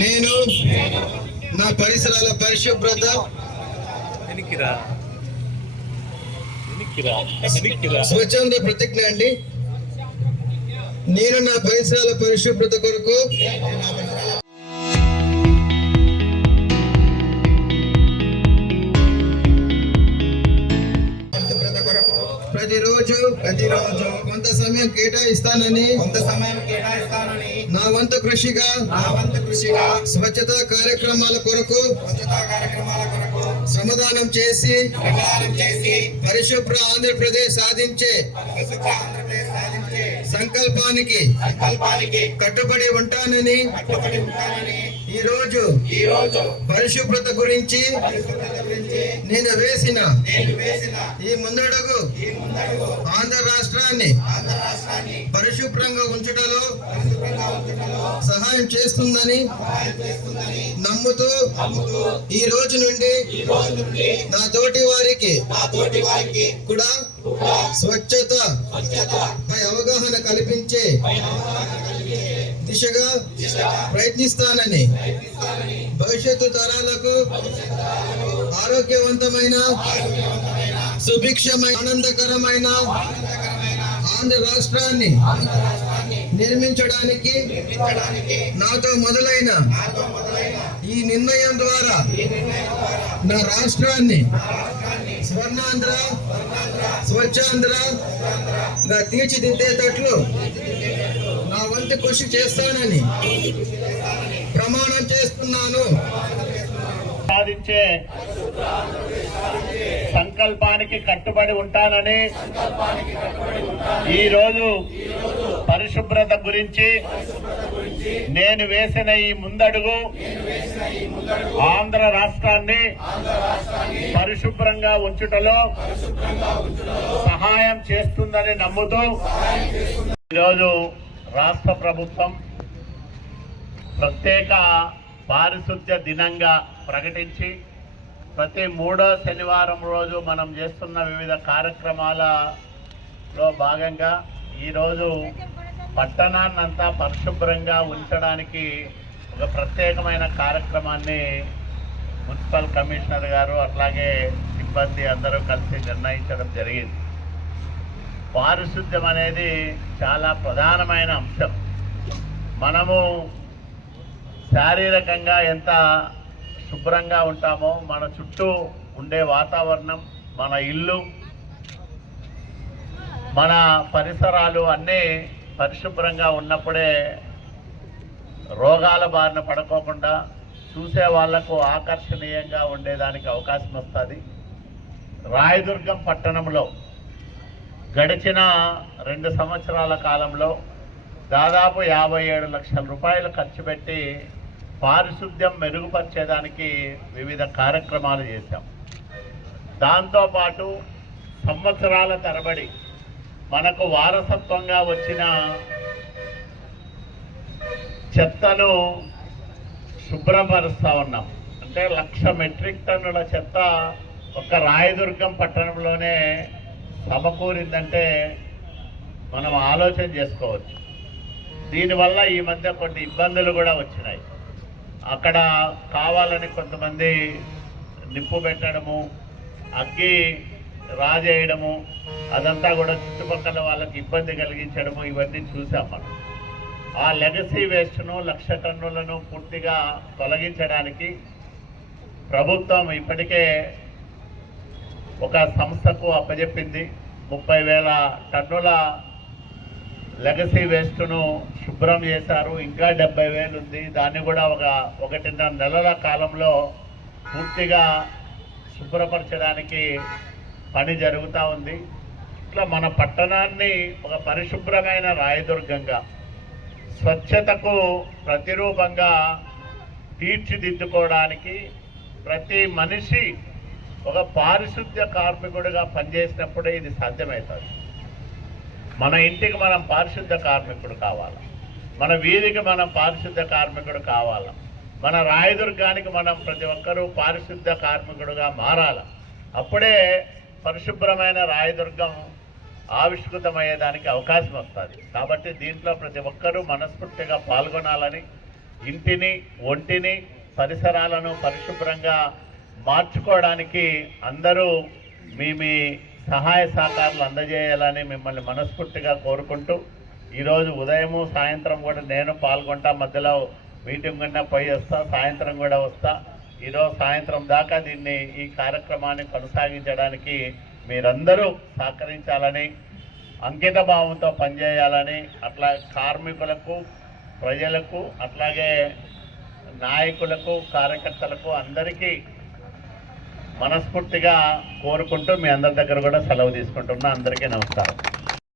నేను నా పరిసరాల పరిశుభ్రత స్వచ్ఛంద ప్రతిజ్ఞ అండి. నేను నా పరిసరాల పరిశుభ్రత కొరకు ప్రతిరోజు కొంత సమయం కేటాయిస్తానని నా వంతు కృషిగా స్వచ్ఛతా కార్యక్రమాల కొరకు శ్రమదానం చేసి పరిశుభ్ర ఆంధ్రప్రదేశ్ సాధించే సంకల్పానికి కట్టుబడి ఉంటానని ఈ రోజు పరిశుభ్రత గురించి నేను వేసిన ఈ ముందడుగు ఆంధ్ర రాష్ట్రాన్ని పరిశుభ్రంగా ఉంచుటలో సహాయం చేస్తుందని నమ్ముతూ ఈ రోజు నుండి నా తోటి వారికి కూడా స్వచ్ఛత పై అవగాహన కల్పించే దిశగా ప్రయత్నిస్తానని భవిష్యత్తు తరాలకు ఆరోగ్యవంతమైన సుభిక్షమైన ఆనందకరమైన ఆంధ్ర రాష్ట్రాన్ని నిర్మించడానికి నాతో మొదలైన ఈ నిర్ణయం ద్వారా నా రాష్ట్రాన్ని స్వర్ణాంధ్ర స్వచ్ఛాంధ్రగా తీర్చిదిద్దేటట్లు నా వంతు కృషి చేస్తానని ప్రమాణం చేస్తున్నాను. సాధించే సంకల్పానికి కట్టుబడి ఉంటానని ఈరోజు పరిశుభ్రత గురించి నేను వేసిన ఈ ముందడుగు ఆంధ్ర రాష్ట్రాన్ని పరిశుభ్రంగా ఉంచుటలో సహాయం చేస్తుందని నమ్ముతూ ఈరోజు రాష్ట్ర ప్రభుత్వం ప్రత్యేక పారిశుద్ధ్య దినంగా ప్రకటించి ప్రతి 3వ శనివారం రోజు మనం చేస్తున్న వివిధ కార్యక్రమాలలో భాగంగా ఈరోజు పట్టణాన్నంతా పరిశుభ్రంగా ఉంచడానికి ఒక ప్రత్యేకమైన కార్యక్రమాన్ని మున్సిపల్ కమిషనర్ గారు అట్లాగే సిబ్బంది అందరూ కలిసి నిర్ణయించడం జరిగింది. పారిశుద్ధ్యం అనేది చాలా ప్రధానమైన అంశం. మనము శారీరకంగా ఎంత శుభ్రంగా ఉంటామో మన చుట్టూ ఉండే వాతావరణం, మన ఇల్లు, మన పరిసరాలు అన్నీ పరిశుభ్రంగా ఉన్నప్పుడే రోగాల బారిన పడుకోకుండా చూసే వాళ్లకు ఆకర్షణీయంగా ఉండేదానికి అవకాశం వస్తుంది. రాయదుర్గం పట్టణంలో గడిచిన 2 సంవత్సరాల కాలంలో దాదాపు 57 లక్షల రూపాయలు ఖర్చు పెట్టి పారిశుద్ధ్యం మెరుగుపరిచేదానికి వివిధ కార్యక్రమాలు చేశాం. దాంతోపాటు సంవత్సరాల తరబడి మనకు వారసత్వంగా వచ్చిన చెత్తను శుభ్రపరుస్తూ ఉన్నాం. అంటే 1,00,000 మెట్రిక్ టన్నుల చెత్త ఒక్క రాయదుర్గం పట్టణంలోనే సమకూరిందంటే మనం ఆలోచన చేసుకోవచ్చు. దీనివల్ల ఈ మధ్య కొన్ని ఇబ్బందులు కూడా వచ్చినాయి. అక్కడ కావాలని కొంతమంది నిప్పు పెట్టడము, అగ్గి రాజేయడము, అదంతా కూడా చుట్టుపక్కల వాళ్ళకి ఇబ్బంది కలిగించడము, ఇవన్నీ చూసాం మనం. ఆ లెగసీ వేస్ట్ను 1,00,000 టన్నులను పూర్తిగా తొలగించడానికి ప్రభుత్వం ఇప్పటికే ఒక సంస్థకు అప్పజెప్పింది. 30,000 టన్నుల లెగసీ వేస్ట్ను శుభ్రం చేశారు. ఇంకా 70,000 ఉంది. దాన్ని కూడా 1.5 నెలల కాలంలో పూర్తిగా శుభ్రపరచడానికి పని జరుగుతూ ఉంది. ఇట్లా మన పట్టణాన్ని ఒక పరిశుభ్రమైన రాయదుర్గంగా, స్వచ్ఛతకు ప్రతిరూపంగా తీర్చిదిద్దుకోవడానికి ప్రతి మనిషి ఒక పారిశుద్ధ్య కార్మికుడిగా పనిచేసినప్పుడే ఇది సాధ్యమవుతుంది. మన ఇంటికి మనం పారిశుద్ధ్య కార్మికుడు కావాలి, మన వీధికి మనం పారిశుద్ధ్య కార్మికుడు కావాలి, మన రాయదుర్గానికి మనం ప్రతి ఒక్కరూ పారిశుద్ధ్య కార్మికుడుగా మారాలి. అప్పుడే పరిశుభ్రమైన రాయదుర్గం ఆవిష్కృతమయ్యేదానికి అవకాశం వస్తుంది. కాబట్టి దీంట్లో ప్రతి ఒక్కరూ మనస్ఫూర్తిగా పాల్గొనాలని, ఇంటిని, ఒంటిని, పరిసరాలను పరిశుభ్రంగా మార్చుకోవడానికి అందరూ మీ సహాయ సహకారాలు అందజేయాలని మిమ్మల్ని మనస్ఫూర్తిగా కోరుకుంటూ, ఈరోజు ఉదయము సాయంత్రం కూడా నేను పాల్గొంటా, మధ్యలో మీటింగ్ కన్నా పోయి వస్తా, సాయంత్రం కూడా వస్తా. ఈరోజు సాయంత్రం దాకా ఈ కార్యక్రమాన్ని కొనసాగించడానికి మీరందరూ సహకరించాలని, అంకిత భావంతో పనిచేయాలని, అట్లా కార్మికులకు, ప్రజలకు, అట్లాగే నాయకులకు, కార్యకర్తలకు అందరికీ మనస్ఫూర్తిగా కోరుకుంటూ మీ అందరి దగ్గర కూడా సెలవు తీసుకుంటున్నా. అందరికీ నమస్కారం.